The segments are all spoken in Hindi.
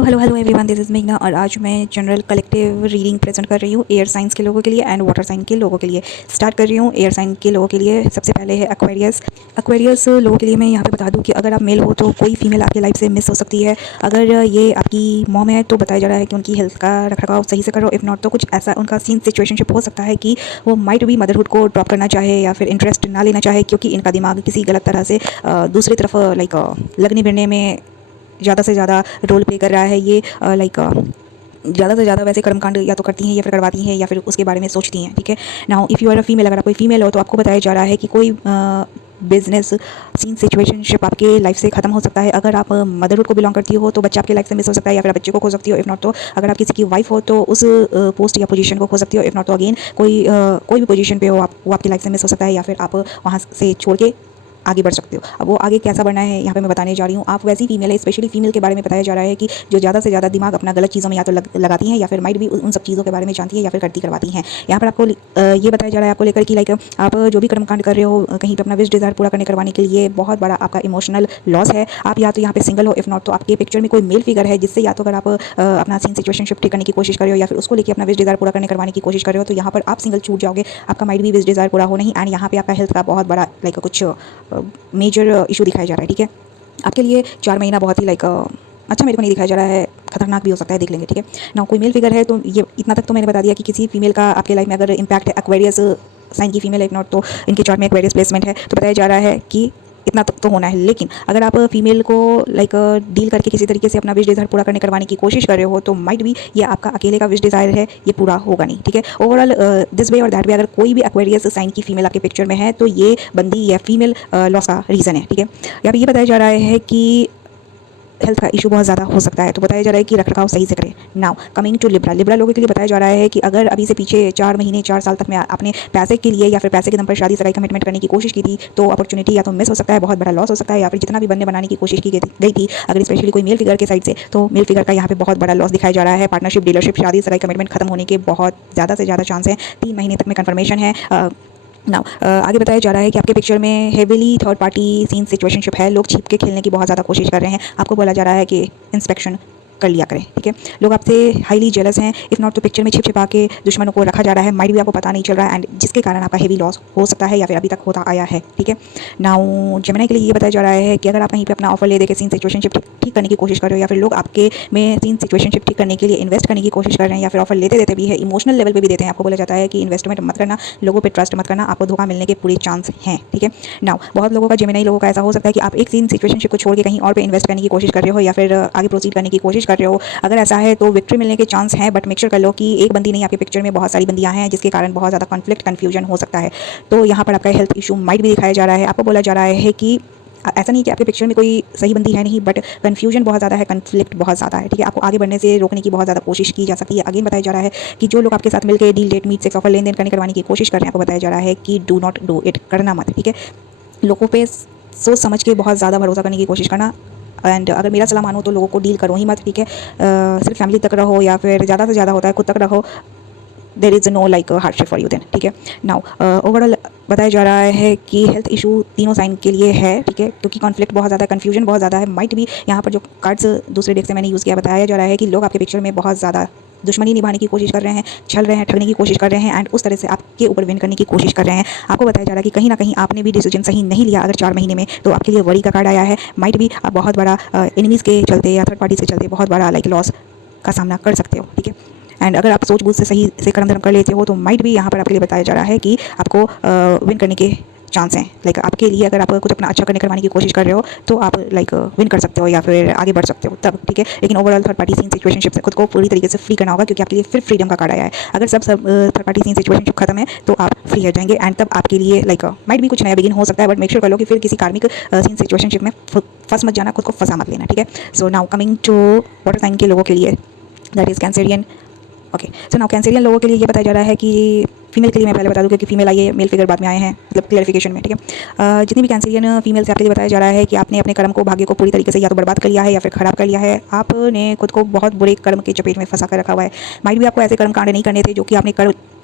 Hello hello hello everyone, this is मेघना और आज मैं जनरल कलेक्टिव रीडिंग प्रेजेंट कर रही हूँ एयर साइंस के लोगों के लिए एंड वाटर साइन के लोगों के लिए। स्टार्ट कर रही हूँ एयर साइन के लोगों के लिए। सबसे पहले है एक्वेरियस। एक्वेरियस लोगों के लिए मैं यहाँ पे बता दूँ कि अगर आप मेल हो तो कोई फीमेल आपकी लाइफ से मिस हो सकती है। अगर ये आपकी मॉम है तो बताया जा रहा है कि उनकी हेल्थ का रखरखाव सही से करो। इफ़ नॉट तो कुछ ऐसा उनका सीन सिचुएशनशिप हो सकता है कि वो माइट भी मदरहुड को ड्रॉप करना चाहे या फिर इंटरेस्ट ना लेना चाहे, क्योंकि इनका दिमाग किसी गलत तरह से दूसरी तरफ लाइक लगने भिड़ने में ज़्यादा से ज़्यादा रोल प्ले कर रहा है। ये लाइक ज़्यादा से ज़्यादा वैसे कर्मकांड या तो करती हैं या फिर करवाती हैं या फिर उसके बारे में सोचती हैं। ठीक है, now if you are a female, अगर आप कोई फीमेल हो तो आपको बताया जा रहा है कि कोई बिजनेस सीन सिचुएशनशिप आपके लाइफ से खत्म हो सकता है। अगर आप मदरहुड को बिलोंग करती हो तो बच्चा आपके लाइफ से मिस हो सकता है या फिर आप बच्चे को खो सकती हो। इफ़ नॉट तो अगर आप किसी की वाइफ हो तो उस पोस्ट या पोजीशन को खो सकती हो। इफ़ नॉट तो अगेन कोई भी पोजीशन पे हो आप, वो आपकी लाइफ से मिस हो सकता है या फिर आप वहाँ से छोड़ के आगे बढ़ सकते हो। अब वो आगे कैसा बढ़ना है यहाँ पे मैं बताने जा रही हूँ। आप वैसी फीमेल है, स्पेशली फीमेल के बारे में बताया जा रहा है कि जो ज़्यादा से ज़्यादा दिमाग अपना गलत चीज़ों में या तो लगाती हैं या फिर माइट भी उन सब चीज़ों के बारे में जानती है या फिर करती करवाती हैं। यहाँ पर आपको ये बताया जा रहा है आपको लेकर कि लाइक आप जो भी कर्मकांड कर रहे हो कहीं पर अपना विश डिज़ायर पूरा करवाने के लिए बहुत बड़ा आपका इमोशनल लॉस है। आप या तो यहाँ पे सिंगल हो, इफ़ नॉट तो आपके पिक्चर में कोई मेल फिगर है जिससे या तो अगर आप अपना सीन सिचुएशनशिप ठीक करने की कोशिश कर रहे हो या फिर उसको लेकर अपना विश डिज़ायर पूरा करवाने की कोशिश कर रहे हो तो यहाँ पर आप सिंगल छूट जाओगे। आपका माइट भी विश डिज़ायर पूरा हो नहीं एंड यहाँ पे आपका हेल्थ का बहुत बड़ा लाइक कुछ मेजर इशू दिखाया जा रहा है। ठीक है, आपके लिए 4 महीना बहुत ही लाइक अच्छा मेरे को नहीं दिखाया जा रहा है, खतरनाक भी हो सकता है, देख लेंगे। ठीक है, ना कोई मेल फिगर है तो ये इतना तक तो मैंने बता दिया कि किसी फीमेल का आपके लाइफ में अगर इम्पैक्ट है, एक्वेरियस साइन की फीमेल है, इफ नॉट तो इनके चार्ट में एक्वेरियस प्लेसमेंट है, तो बताया जा रहा है कि इतना तक तो होना है। लेकिन अगर आप फीमेल को लाइक डील करके किसी तरीके से अपना विश डिज़ायर पूरा करवाने की कोशिश कर रहे हो तो माइट भी ये आपका अकेले का विश डिज़ायर है, ये पूरा होगा नहीं। ठीक है, ओवरऑल दिस वे और दैट वे अगर कोई भी एक्वेरियस साइन की फीमेल आपके पिक्चर में है तो ये बंदी या फीमेल लॉस का रीज़न है। ठीक है, यहाँ पे ये बताया जा रहा है कि हेल्थ का इशू बहुत ज़्यादा हो सकता है, तो बताया जा रहा है कि रखरखाव सही से करें। Now coming to Libra, Libra लोगों के लिए बताया जा रहा है कि अगर अभी से पीछे 4 महीने 4 साल तक में आपने पैसे के लिए या फिर पैसे के दम पर शादी सगाई कमिटमेंट करने की कोशिश की थी तो अपॉर्चुनिटी या तो मिस हो सकता है, बहुत बड़ा लॉस हो सकता है, या फिर जितना भी बनने बनाने की कोशिश की गई थी अगर स्पेशली कोई मेल फिगर के साइड से, तो मेल फिगर का यहाँ पे बहुत बड़ा लॉस दिखाया जा रहा है। पार्टनरशिप, डीलरशिप, शादी सगाई कमिटमेंट खत्म होने के बहुत ज़्यादा से ज़्यादा चांस है। 3 महीने तक में कन्फर्मेशन है। नाउ आगे बताया जा रहा है कि आपके पिक्चर में heavily third party scene situationship है। लोग छिप के खेलने की बहुत ज़्यादा कोशिश कर रहे हैं। आपको बोला जा रहा है कि इंस्पेक्शन कर लिया करें। ठीक है, लोग आपसे हाईली जेलस हैं, इफ़ नॉट तो पिक्चर में छिप छिपा के दुश्मनों को रखा जा रहा है, माइट भी आपको पता नहीं चल रहा है एंड जिसके कारण आपका हेवी लॉस हो सकता है या फिर अभी तक होता आया है। ठीक है, नाउ जेमिनी के लिए ये बताया जा रहा है कि अगर आप कहीं पे अपना ऑफर ले देकर सीन सिचुएशनशिप ठीक करने की कोशिश कर रहे हो या फिर लोग आपके में सीन सिचुएशनशिप ठीक करने के लिए इन्वेस्ट करने की कोशिश कर रहे हैं या फिर ऑफर लेते देते भी है, इमोशनल लेवल पे भी देते हैं, आपको बोला जाता है कि इन्वेस्टमेंट मत करना, लोगों पे ट्रस्ट मत करना, आपको धोखा मिलने के पूरे चांस हैं। ठीक है, नाउ बहुत लोगों का, जेमिनी लोगों का ऐसा हो सकता है कि आप एक सीन सिचुएशनशिप को छोड़ के कहीं और पे इन्वेस्ट करने की कोशिश कर रहे हो या फिर आगे प्रोसीड करने की कोशिश कर रहे हो। अगर ऐसा है तो विक्ट्री मिलने के चांस हैं, बट मेक श्योर कर लो कि एक बंदी नहीं आपके पिक्चर में बहुत सारी बंदियां हैं जिसके कारण बहुत ज़्यादा कॉन्फ्लिक्ट कन्फ्यूजन हो सकता है। तो यहाँ पर आपका हेल्थ इशू माइट भी दिखाया जा रहा है। आपको बोला जा रहा है कि ऐसा नहीं कि आपके पिक्चर में कोई सही बंदी है नहीं, बट कन्फ्यूजन बहुत ज़्यादा है, कन्फ्लिक्ट बहुत ज़्यादा है। ठीक है, आपको आगे बढ़ने से रोकने की बहुत ज़्यादा कोशिश की जा सकती है। अगेन बताया जा रहा है कि जो लोग आपके साथ मिलकर deal, date, meet, sex offer, लेन देन करवाने की कोशिश कर रहे हैं, आपको बताया जा रहा है कि डू नॉट डू इट, करना मत। ठीक है, लोगों पे सोच समझ के बहुत ज़्यादा भरोसा करने की कोशिश करना, एंड अगर मेरा सलाह मानो तो लोगों को डील करो ही मत। ठीक है, सिर्फ फैमिली तक रहो या फिर ज़्यादा से ज़्यादा होता है खुद तक रहो, there is no like hardship for you then. ठीक है, नाउ ओवरऑल बताया जा रहा है कि हेल्थ इशू तीनों साइन के लिए है। ठीक है, क्योंकि कॉन्फ्लिक्ट बहुत ज़्यादा है, कन्फ्यूजन बहुत ज़्यादा है, माइट भी यहाँ पर जो कार्ड्स दूसरे डेक से मैंने यूज़ किया, बताया जा रहा है कि लोग आपके पिक्चर में बहुत ज़्यादा दुश्मनी निभाने की कोशिश कर रहे हैं, छल रहे हैं, ठगने की कोशिश कर रहे हैं एंड उस तरह से आपके ऊपर विन करने की कोशिश कर रहे हैं। आपको बताया जा रहा है कि कहीं ना कहीं आपने भी डिसीजन सही नहीं लिया अगर 4 महीने में, तो आपके लिए वरी का कार्ड आया है। माइट भी आप बहुत बड़ा एनिमीज़ के चलते या थर्ड पार्टीज़ के चलते बहुत बड़ा लाइक लॉस का सामना कर सकते हो। ठीक है, एंड अगर आप सोच बूझ से सही से कर्म धर्म कर लेते हो तो माइट भी यहाँ पर आपके लिए बताया जा रहा है कि आपको विन करने के चांस हैं। लाइक आपके लिए अगर आप कुछ अपना अच्छा करवाने की कोशिश कर रहे हो तो आप लाइक विन कर सकते हो या फिर आगे बढ़ सकते हो तब। ठीक है, लेकिन overall third party scene situationship से खुद को पूरी तरीके से फ्री करना होगा, क्योंकि आपके लिए फिर फ्रीडम का कार्ड आया है। अगर सब थर्ड पार्टी सीन सिचुएशनशिप खत्म है तो आप फ्री हो जाएंगे एंड तब आपके लिए लाइक माइट भी कुछ नया बिगिन हो सकता है, बट मेक श्योर कर लो कि फिर किसी कार्मिक सीन सिचुएशनशिप में फंस मत जाना, खुद को फंसा मत लेना। ठीक है, so now coming to water sign के लोगों के लिए, that is Cancerian. Okay, so now Cancerian लोगों के लिए ये बताया जा रहा है कि फीमेल के लिए मैं पहले बता दूं क्योंकि फीमेल आई है, मेल फिगर बाद में आए हैं, मतलब क्लैरिफिकेशन में। ठीक है, जितनी भी कैंसेरियन फीमेल से आपके लिए बताया जा रहा है कि आपने अपने कर्म को, भाग्य को पूरी तरीके से या तो बर्बाद कर लिया है या फिर खराब कर लिया है। आपने खुद को बहुत बुरे कर्म के चपेट में फंसा कर रखा हुआ है। माइट भी आपको ऐसे कर्म कांड नहीं करने थे जो कि आपने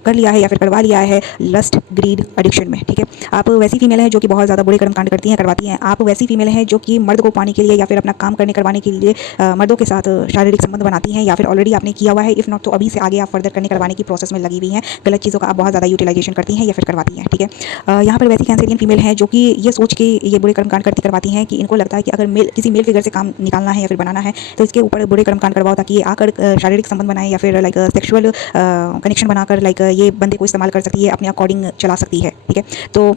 कर लिया है या फिर करवा लिया है लस्ट ग्रीड एडिक्शन में, ठीक है। आप वैसी फीमेल हैं जो कि बहुत ज़्यादा बुरे कर्मकांड करती हैं, करवाती हैं। आप वैसी फीमेल हैं जो कि मर्द को पाने के लिए या फिर अपना काम करवाने के लिए मर्दों के साथ शारीरिक संबंध बनाती हैं, या फिर ऑलरेडी आपने किया हुआ है, इफ़ नॉट तो अभी से आगे आप फर्दर करवाने की प्रोसेस में लगी हुई हैं। गलत चीज़ों का आप बहुत ज़्यादा यूटिलाइजेशन करती हैं या फिर करवाती हैं, ठीक है। यहाँ पर वैसी कैंसरियन फीमेल हैं जो कि ये सोच के ये बुरे कर्मकांड करवाती हैं कि इनको लगता है कि अगर किसी मेल फिगर से काम निकालना है या फिर बनाना है तो इसके ऊपर बुरे कर्मकांड करवाओ, ताकि ये आकर शारीरिक संबंध बनाए या फिर लाइक सेक्सुअल कनेक्शन बनाकर लाइक ये बंदे को इस्तेमाल कर सकती है, अपने अकॉर्डिंग चला सकती है, ठीक है। तो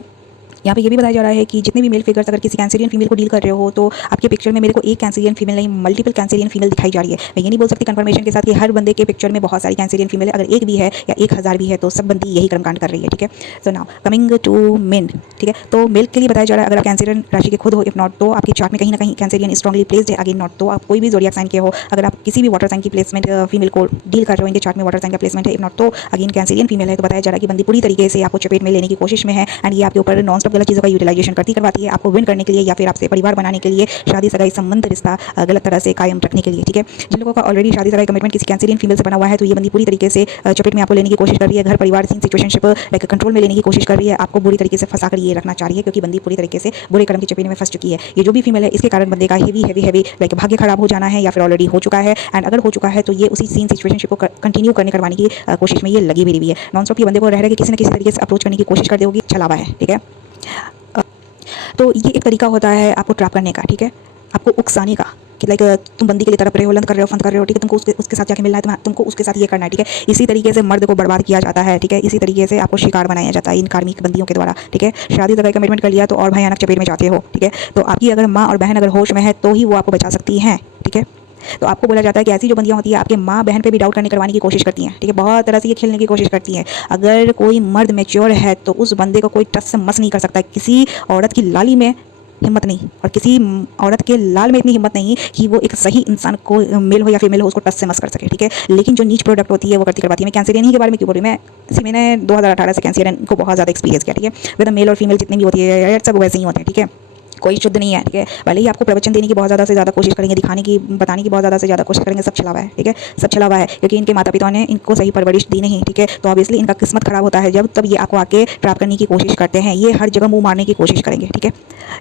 यहाँ पे ये भी बताया जा रहा है कि जितने भी मेल फिगर्स अगर किसी कैंसरियन फीमेल को डील कर रहे हो तो आपके पिक्चर में मेरे को एक कैंसरियन फीमेल नहीं मल्टीपल कैंसरियन फीमेल दिखाई जा रही है। मैं ये नहीं बोल सकती कंफर्मेशन के साथ कि हर बंदे के पिक्चर में बहुत सारी कैंसरियन फीमेल है, अगर एक भी है या 1000 भी है तो सब बंदी यही कर्मकांड कर रही है, ठीक है। So now coming to men, ठीक है। तो मेल के लिए बताया जा रहा है अगर आप कैंसरियन राशि के खुद हो, इफ नॉट तो आपकी चार्ट में कहीं ना कहीं कैंसरियन स्ट्रॉन्गली प्लेस्ड है, अगेन नॉट तो आप कोई भी ज़ोडिएक साइन के हो, अगर आप किसी भी वाटर साइन की प्लेसमेंट फीमेल को डील कर रहे हो, इनके चार्ट में वाटर साइन का प्लेसमेंट है, इफ नॉट तो अगेन कैंसरियन फीमेल है, तो बताया जा रहा है कि बंदी पूरी तरीके से आपको चपेट में लेने की कोशिश में है एंड ये आपके ऊपर नॉन स्टॉप गलत चीज़ों का यूटिलाइजेशन करवाती है, आपको विन करने के लिए या फिर आपसे परिवार बनाने के लिए, शादी सगाई संबंध रिश्ता गलत तरह से कायम रखने के लिए, ठीक है। जिन लोगों का ऑलरेडी शादी सगाई कमिटमेंट किसी कैंसरियन फीमेल से बना हुआ है तो ये बंदी पूरी तरीके से चपेट में आपको लेने की कोशिश कर रही है, घर परिवार सीन सिचुएशनशिप लाइक कंट्रोल में लेने की कोशिश कर रही है, आपको बुरी तरीके से फंसा कर ये रखना चाह रही है, क्योंकि बंदी पूरी तरीके से बुरे कर्म की चपेट में फंस चुकी है। ये जो भी फीमेल है इसके कारण बंदे का हेवी लाइक भाग्य खराब हो जाना है या फिर ऑलरेडी हो चुका है, एंड अगर हो चुका है तो ये उसी सीन सिचुएशनशिप को कंटिन्यू करवाने की कोशिश में ये लगी भी रही है। नॉन स्टॉप ये बंदे को रह रहा है कि किसी न किसी तरीके से अप्रोच करने की कोशिश कर देगी, छलावा है, ठीक है। तो ये एक तरीका होता है आपको ट्रैप करने का, ठीक है, आपको उकसाने का कि लाइक तुम बंदी के लिए तरफ रहे हो, लंद कर रहे हो, फंद कर रहे हो, ठीक है, तुमको उसके साथ जाके मिलना है, तुमको उसके साथ ये करना है, ठीक है। इसी तरीके से मर्द को बर्बाद किया जाता है, ठीक है। इसी तरीके से आपको शिकार बनाया जाता है इन कार्मिक बंदियों के द्वारा, ठीक है। शादी सगाई कमिटमेंट कर लिया तो और भयानक चपेट में जाते हो, ठीक है। तो आपकी अगर माँ और बहन अगर होश में है तो ही वो आपको बचा सकती हैं, ठीक है। तो आपको बोला जाता है कि ऐसी जो बंदियां होती है आपके माँ बहन पे भी डाउट करवाने की कोशिश करती हैं, ठीक है, बहुत तरह से ये खेलने की कोशिश करती हैं। अगर कोई मर्द मैच्योर है तो उस बंदे को कोई टस से मस नहीं कर सकता, किसी औरत की लाली में हिम्मत नहीं और किसी औरत के लाल में इतनी हिम्मत नहीं कि वो एक सही इंसान को, मेल हो या फीमेल हो, उसको टच से मस कर सके, ठीक है। लेकिन जो नीच प्रोडक्ट होती है वो करवाती है। मैं कैंसरियन ही के बारे में क्यों बोल रही हूँ, मैंने 2018 से कैंसरियन को बहुत ज़्यादा एक्सपीरियंस किया, ठीक है। विद मेल और फीमेल जितनी भी होती है सब वैसे ही होते हैं, ठीक है, कोई शुद्ध नहीं है, ठीक है। भले ही आपको प्रवचन देने की बहुत ज़्यादा से ज़्यादा कोशिश करेंगे, दिखाने की बताने की बहुत ज़्यादा से ज़्यादा कोशिश करेंगे, सब छलावा है, ठीक है, सब छलावा है, क्योंकि इनके माता पिता ने इनको सही परवरिश दी नहीं, ठीक है। तो ऑब्वियसली इनका किस्मत खराब होता है तब ये आपको आके ट्रैप करने की कोशिश करते हैं, ये हर जगह मुंह मारने की कोशिश करेंगे, ठीक है।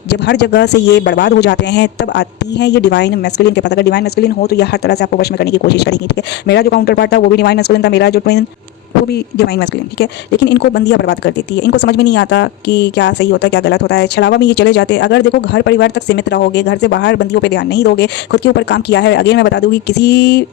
जब हर जगह से ये बर्बाद हो जाते हैं तब आती हैं ये डिवाइन मैस्कुलिन के पास। अगर डिवाइन मैस्कुलिन हो तो ये हर तरह से आपको वश में करने की कोशिश करेंगी, ठीक है। मेरा जो काउंटर पार्ट था वो भी डिवाइन मैस्कुलिन था, मेरा जो ट्विन वो भी डिवाइन मैस्कुलिन, ठीक है। लेकिन इनको बंदियाँ बर्बाद कर देती है, इनको समझ में नहीं आता कि क्या सही होता है क्या गलत होता है, छलावा में ये चले जाते हैं। अगर देखो घर परिवार तक सीमित रहोगे, घर से बाहर बंदियों पे ध्यान नहीं दोगे, खुद के ऊपर काम किया है, अगेन मैं बता दूंगी किसी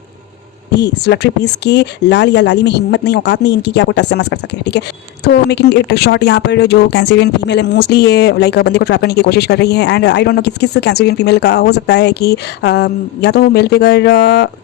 भी स्लटरी पीस के लाल या लाली में हिम्मत नहीं, औकात नहीं इनकी कि आपको टच से मस कर सके, ठीक है। तो मेकिंग इट शॉर्ट, यहाँ पर जो कैंसरियन फीमेल है मोस्टली ये लाइक बंदे को ट्रैप करने की कोशिश कर रही है, एंड आई डोंट नो किस कैंसरियन फीमेल का हो सकता है कि या तो मेल फिगर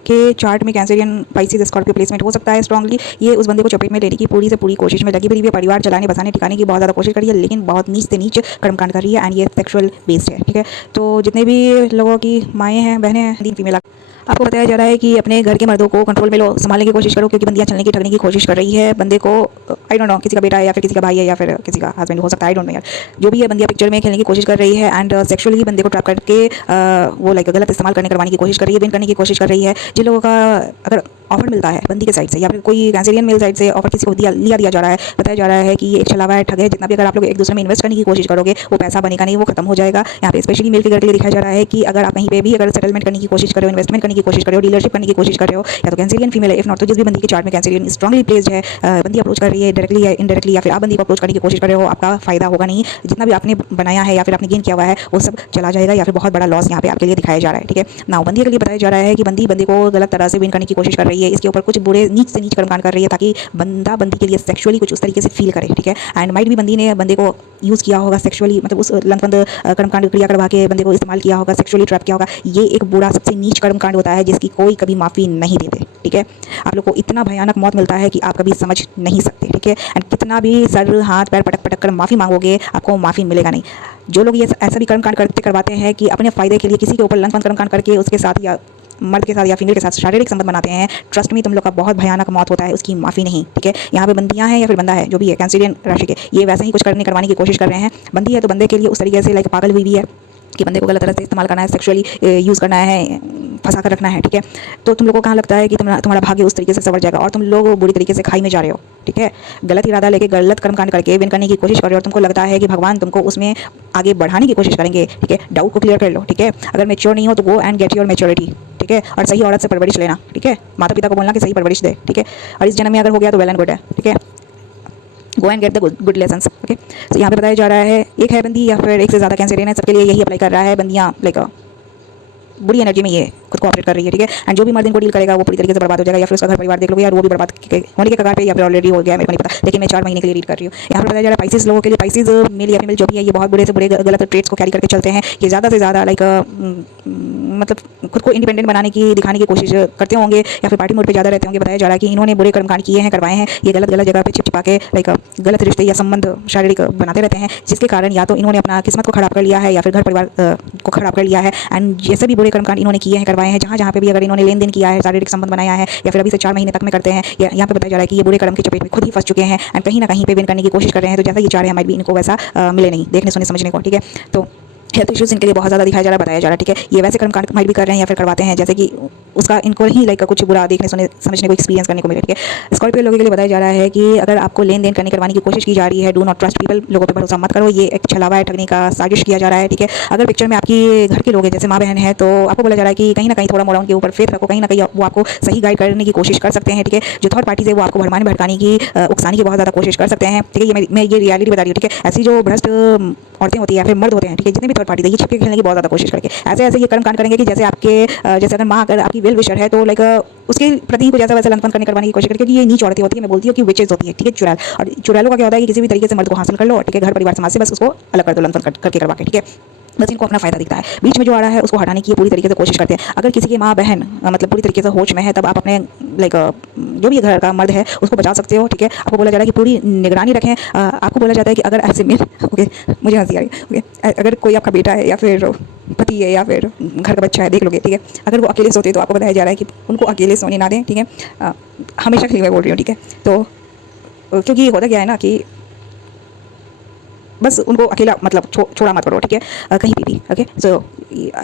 के चार्ट में कैंसरियन पाइसिस स्कॉर्पियो प्लेसमेंट हो सकता है स्ट्रांगली, ये उस बंदे को चपेट में लेने की पूरी से पूरी कोशिश में लगी हुई है, परिवार चलाने बसाने ठिकाने की बहुत ज़्यादा कोशिश करी है, लेकिन बहुत नीच से नीच कर्मकांड कर रही है, एंड ये सेक्सुअल बेस्ड है, ठीक है। तो जितने भी लोगों की माएँ हैं, बहनें हैं, 3 फीमेल आपको बताया जा रहा है कि अपने घर के मर्दों को कंट्रोल में लो, संभालने की कोशिश करो, क्योंकि बंदियाँ चलने की ठगने की कोशिश कर रही है। बंदे को आई डोंट नो किसी का बेटा है या फिर किसी का भाई है या फिर किसी का हस्बैंड हो सकता है, आई डोंट नो यार, जो भी है बंदियाँ पिक्चर में खेलने की कोशिश कर रही है, एंड सेक्सुअली बंदे को ट्रैप करके वो लाइक गलत इस्तेमाल करवाने की कोशिश कर रही है, विन करने की कोशिश कर रही है। जिन लोगों का अगर ऑफर मिलता है बंदी के साइड से या फिर कोई कैंसरियन मेल साइड से ऑफर किसी को दिया जा रहा है, बताया जा रहा है कि ये एक छलावा है, ठग है, जितना भी अगर आप लोग एक दूसरे में इन्वेस्ट करने की कोशिश करोगे वो पैसा बनेगा नहीं, वो खत्म हो जाएगा। यहाँ पे स्पेशली मेल फिगर के लिए दिखाया जा रहा है कि अगर आप कहीं पे भी अगर सेटलमेंट करने की कोशिश कर रहे हो, इन्वेस्टमेंट करने की कोशिश कर रहे हो, डीलरशिप करने की कोशिश कर रहे हो, या तो कैंसरियन फीमेल है, इफ नॉट तो जिस भी बंदी के चार्ट में कैंसरियन स्ट्रांगली प्लेस्ड है, बंदी अप्रोच कर रही है डायरेक्टली या इनडायरेक्टली, या फिर आप बंदी को अप्रोच करने की कोशिश कर रहे हो, आपका फायदा होगा नहीं, जितना भी आपने बनाया है या फिर आपने गेन किया हुआ है वो सब चला जाएगा, या फिर बहुत बड़ा लॉस यहाँ पे आपके लिए दिखाया जा रहा है, ठीक है। नाउ बंदी के लिए बताया जा रहा है कि बंदी को गलत तरह से विन करने की कोशिश कर रही है, इसके ऊपर कुछ बुरे नीच से नीच कर्मकांड कर रही है ताकि बंदा बंदी के लिए सेक्सुअली कुछ उस तरीके से फील करे, ठीक है। एंड माइट भी बंदी ने बंदे को यूज़ किया होगा सेक्सुअली, मतलब उस लंतफंद कर्मकांड क्रिया करवा के बंदे को इस्तेमाल किया होगा, सेक्सुअली ट्रैप किया होगा। ये एक बुरा सबसे नीच कर्मकांड होता है जिसकी कोई कभी माफ़ी नहीं देते, ठीक है। आप लोग को इतना भयानक मौत मिलता है कि आप कभी समझ नहीं सकते, ठीक है। एंड कितना भी सर हाथ पैर पटक कर माफ़ी मांगोगे आपको माफ़ी मिलेगा नहीं। जो लोग ये ऐसा भी कर्मकांड करवाते हैं कि अपने फ़ायदे के लिए किसी के ऊपर लंतफंद कर्मकांड करके उसके साथ या मर्द के साथ या फीमेल के साथ शारीरिक संबंध बनाते हैं, ट्रस्ट में तुम लोग का बहुत भयानक मौत होता है, उसकी माफ़ी नहीं, ठीक है। यहाँ पे बंदियाँ हैं या फिर बंदा है जो भी है कैंसरियन राशि के, ये वैसे ही कुछ करने करवाने की कोशिश कर रहे हैं। बंदी है तो बंदे के लिए उस तरीके से लाइक पागल हुई भी है, कि बंदे को गलत तरह से इस्तेमाल करना है, सेक्सुअली यूज़ करना है, फंसा कर रखना है, ठीक है। तो तुम लोगों को कहाँ लगता है कि तुम्हारा भाग्य उस तरीके से संवर जाएगा और तुम लोग बुरी तरीके से खाई में जा रहे हो, ठीक है। गलत इरादा लेके गलत कर्मकांड करके विन करने की कोशिश कर रहे हो और तुमको लगता है कि भगवान तुमको उसमें आगे बढ़ाने की कोशिश करेंगे, ठीक है। डाउट को क्लियर कर लो, ठीक है। अगर मैच्योर नहीं हो तो go and get your maturity, ठीक है। और सही औरत से परवरिश लेना, ठीक है। माता पिता को बोलना कि सही परवरिश दे, ठीक है। और इस जन्म में अगर हो गया तो वेल एंड गुड है, ठीक है। Go and get the good lessons, okay. तो यहाँ पे बताया जा रहा है एक है बंदी या फिर एक से ज़्यादा कैंसरियन है, सबके लिए यही अप्लाई कर रहा है। बंदियाँ लाइक बुरी एनर्जी में ये खुद को ऑपरेट कर रही है, ठीक है। एंड जो भी मर्द इनको डील करेगा वो पूरी तरीके से बर्बाद हो जाएगा, या फिर उसका घर परिवार देख लोगे यार वो भी बर्बाद होने के कगार पे या फिर ऑलरेडी हो गया, मेरे को नहीं पता, लेकिन मैं 4 महीने के लिए रीड कर रही हूँ। यहाँ पर बताया जा रहा है पाइसेस लोगों के लिए, पाइसेस मेल या फीमेल जो भी है ये बहुत बुरे से बुरे गलत ट्रेड्स को कैरी करके चलते हैं। ये ज़्यादा से ज़्यादा लाइक मतलब खुद को इंडिपेंडेंट बनाने की दिखाने की कोशिश करते होंगे या फिर पार्टी मोड पे ज़्यादा रहते होंगे। बताया जा रहा है कि इन्होंने बुरे कर्मकांड किए हैं, करवाए हैं, ये गलत गलत जगह पे छिपा के लाइक गलत रिश्ते या संबंध शारीरिक बनाते रहते हैं, जिसके कारण या तो इन्होंने अपना किस्मत को खराब कर लिया है या फिर घर परिवार को खराब कर लिया है। एंड जैसे भी बुरे कर्मकांड इन्होंने किए हैं, करवाए हैं, जहाँ जहाँ पे भी अगर इन्होंने लेन देन किया है, शारीरिक संबंध बनाया है या फिर अभी से 4 महीने तक में करते हैं, यहाँ पे बताया जा रहा है कि ये बुरे कर्म के चपेट में खुद ही फंस चुके हैं एंड कहीं ना कहीं पे विन करने की कोशिश कर रहे हैं। तो जैसा ये चाह रहे हैं, भी इनको वैसा मिले नहीं देखने सुनने समझने को, ठीक है। तो हेल्थ इश्यूज इनके लिए बहुत ज़्यादा दिखाया जा रहा है, बताया जा रहा है, ठीक है। ये वैसे कर्मकांड माइट भी कर रहे हैं या फिर करवाते हैं जैसे कि उसका इनको ही लाइक कुछ बुरा देखने सुनने समझने को एक्सपीरियंस करने को मिले, ठीक है। स्कॉर्पियो लोगों के लिए बताया जा रहा है कि अगर आपको लेन देन करवाने की कोशिश की जा रही है, डू नॉट ट्रस्ट पीपल, लोगों पर भरोसा मत करो, ये एक छलावा है, ठगने का साजिश किया जा रहा है, ठीक है। अगर पिक्चर में आपकी घर के लोग हैं जैसे माँ बहन है तो आपको बोला जा रहा है कि कहीं ना कहीं थोड़ा मोड़ा उनके ऊपर फेथ रखो, कहीं ना कहीं वो आपको सही गाइड करने की कोशिश कर सकते हैं, ठीक है। जो थर्ड पार्टीज है वो आपको भरमाने भड़काने की उकसाने की बहुत ज़्यादा कोशिश कर सकते हैं, ठीक है। ये मैं ये रियलिटी बता रही हूँ, ठीक है। ऐसी जो भ्रष्ट औरतें होती है या फिर मर्द होते हैं, ठीक है, जितने भी थर्ड पार्टी है ये छिपके खेलने की बहुत ज़्यादा कोशिश करके ऐसे ऐसे ये कर्मकांड करेंगे कि जैसे आपके जैसे अगर माँ अगर आपकी वेल विशर है तो लाइक उसके प्रति को जैसा वैसा लंपन करने की कोशिश करके, क्योंकि ये नीच औरतें होती है, मैं बोलती हूँ कि विचेज होती है, ठीक है। चुड़ैल, और चुड़ैलों का क्या होता है कि किसी भी तरीके से मर्द को हासिल कर लो, ठीक है, घर परिवार समाज से बस उसको अलग कर दो, लंपन करके करवा के, ठीक है। बस इनको अपना फायदा दिखता है, बीच में जो आ रहा है उसको हटाने की पूरी तरीके से कोशिश करते हैं। अगर किसी की माँ बहन मतलब पूरी तरीके से होश में है तब आप अपने लाइक जो भी घर का मर्द है उसको बचा सकते हो, ठीक है। आपको बोला जा रहा है कि पूरी निगरानी रखें। आपको बोला जाता है कि अगर ऐसे में ओके मुझे हंसी आ रही है, ओके, अगर कोई आपका बेटा है या फिर पति है या फिर घर का बच्चा है, देख लोगे, ठीक है। अगर वो अकेले सोते तो आपको बताया जा रहा है कि उनको अकेले सोने ना दें, ठीक है। हमेशा के लिए मैं बोल रही हूँ, ठीक है। तो क्योंकि होता क्या है ना कि बस उनको अकेला मतलब छोड़ा मत करो, ठीक है, कहीं भी, ओके। सो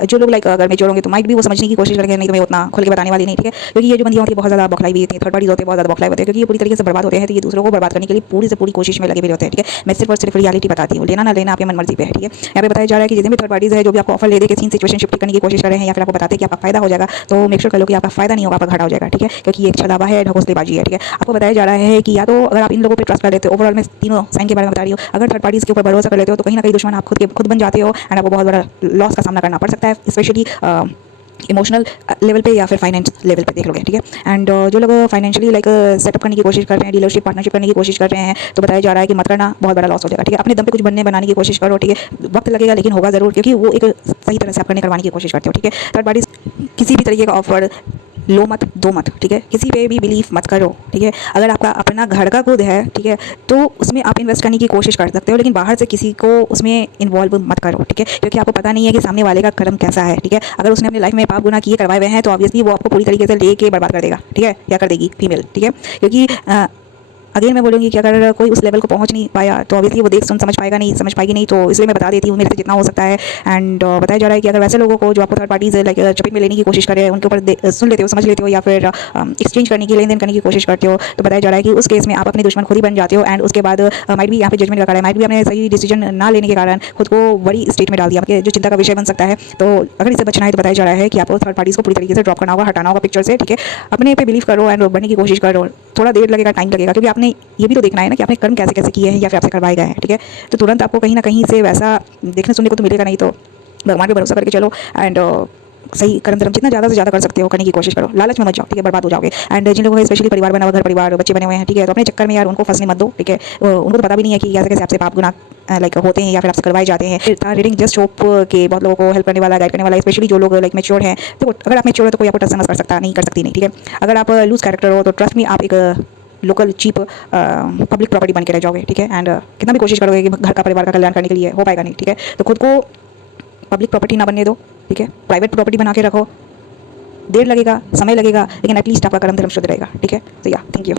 जो लोग लाइक अगर मेच्योर होंगे तो माइट भी वो समझने की कोशिश करेंगे, नहीं तो मैं उतना खुल के बताने वाली नहीं, ठीक है। क्योंकि ये जो बंदियाँ होती है बहुत ज़्यादा बौखलाई भी होती है, थर्ड पार्टीज होते हैं बहुत ज़्यादा बौखलाई होते हैं, क्योंकि ये पूरी तरीके से बर्बाद होते हैं, तो ये दूसरों को बर्बाद करने के लिए पूरी से पूरी कोशिश में लगे हुए होते हैं, ठीक है। मैं सिर्फ और सिर्फ रियलिटी बताती हूँ, लेना ना लेना आपकी मन मर्जी पे है, ठीक है। यहाँ पे बताया जा रहा है कि जितने भी थर्ड पार्टीज है जो भी आपको ऑफर ले दे के सीन सिचुएशन शिफ्ट करने की कोशिश कर रहे हैं या फिर आपको बताते हैं कि आपका फायदा हो जाएगा, तो मेक श्योर कर लो कि आपका फायदा नहीं होगा, आपका घाटा हो जाएगा, ठीक है। क्योंकि ये एक छलावा है, ढकोसलेबाजी है, ठीक है। आपको बताया जा रहा है कि या तो अगर आप इन लोगों पर ट्रस्ट कर लेते हो, ओवरऑल मैं तीनों साइन के बारे में बता रही हूँ, अगर थर्ड पार्टीज के ऊपर भरोसा कर लेते हो तो कहीं ना कहीं दुश्मन आप खुद बन जाते हो एंड आपको बहुत बड़ा लॉस का सामना करना पड़ सकता है, स्पेशली इमोशनल लेवल पे या फिर फाइनेंस लेवल पे देख लोगे, ठीक है। एंड जो लोग फाइनेंशियली लाइक सेटअप करने की कोशिश कर रहे हैं, डीलरशिप पार्टनरशिप करने की कोशिश कर रहे हैं, तो बताया जा रहा है कि मत करना, बहुत बड़ा लॉस हो जाएगा, ठीक है। अपने दम पे कुछ बनाने की कोशिश करो, ठीक है। वक्त लगेगा लेकिन होगा जरूर, क्योंकि वो एक सही तरह से आप करवाने की कोशिश करते हो, ठीक है। थर्ड पार्टीज किसी भी तरीके का ऑफर लो मत, दो मत, ठीक है। किसी पे भी बिलीव मत करो, ठीक है। अगर आपका अपना घर का खुद है, ठीक है, तो उसमें आप इन्वेस्ट करने की कोशिश कर सकते हो, लेकिन बाहर से किसी को उसमें इन्वॉल्व मत करो, ठीक है। क्योंकि आपको पता नहीं है कि सामने वाले का कर्म कैसा है, ठीक है। अगर उसने अपनी लाइफ में पाप गुनाह किए करवाए हुए हैं तो ऑब्वियसली वो आपको पूरी तरीके से लेके बर्बाद कर देगा, ठीक है, या कर देगी फीमेल, ठीक है। क्योंकि अगेन मैं बोलूँगी कि अगर कोई उस लेवल को पहुंच नहीं पाया तो ऑब्वियसली वो देख सुन समझ पाएगी नहीं, तो इसलिए मैं बता देती हूँ मेरे से जितना हो सकता है। एंड बताया जा रहा है कि अगर वैसे लोगों को जो आपको थर्ड पार्टीज लाइक चपेट में लेने की कोशिश करे, उनके ऊपर सुन लेते हो, समझ लेते हो या फिर एक्सचेंज करने की लेन देन करने की कोशिश करते हो, तो बताया जा रहा है कि उस केस में आप अपने दुश्मन खुद ही बन जाते हो। एंड उसके बाद माइट भी यहाँ पे जजमेंट का है, माइट भी आपने सही डिसीजन ना लेने के कारण खुद को बड़ी स्टेट में डाल दिया, जो चिंता का विषय बन सकता है। तो अगर इससे बचना है तो बताया जा रहा है कि आपको थर्ड पार्टीज को पूरी तरीके से ड्रॉप करना होगा, हटाना होगा पिक्चर से, ठीक है। अपने पे बिलीव करो एंड बनने की कोशिश करो, थोड़ा देर लगेगा, टाइम लगेगा, क्योंकि आपने ये भी तो देखना है ना कि आपने कर्म कैसे कैसे किए हैं या फिर आपसे करवाए गए हैं, ठीक है। तो तुरंत आपको कहीं ना कहीं से वैसा देखने सुनने को तो मिलेगा नहीं, तो भगवान पे भरोसा करके चलो एंड सही कर्म धर्म जितना ज़्यादा से ज़्यादा कर सकते हो करने की कोशिश करो, लालच में मत जाओ, ठीक है, बर्बाद हो जाओगे। एंड जिन लोगों का स्पेशली परिवार बना हुआ, घर परिवार बच्चे बने हुए हैं, ठीक है, तो अपने चक्कर में यार उनको फंसने मत दो, ठीक है। उनको तो पता भी नहीं है कि कैसे कैसे आपसे पाप गुनाह लाइक होते हैं या फिर आपसे करवाए जाते हैं। रीडिंग जस्ट होप के बहुत लोगों को हेल्प करने वाला, गाइड करने वाला, स्पेशली जो लोग लाइक मैच्योर हैं। तो अगर आप मैच्योर हो तो कोई आपको टच समझ कर सकता नहीं, कर सकती नहीं, ठीक है। अगर आप लूज कैरेक्टर हो तो ट्रस्ट में आप एक लोकल चीप पब्लिक प्रॉपर्टी बन के रह जाओगे, ठीक है। एंड कितना भी कोशिश करोगे कि घर का परिवार का कल्याण करने के लिए, हो पाएगा नहीं, ठीक है। तो खुद को पब्लिक प्रॉपर्टी ना बनने दो, ठीक है। प्राइवेट प्रॉपर्टी बना के रखो, देर लगेगा, समय लगेगा, लेकिन एटलीस्ट आपका कर्म धर्म शुद्ध रहेगा, ठीक है। तो या थैंक यू।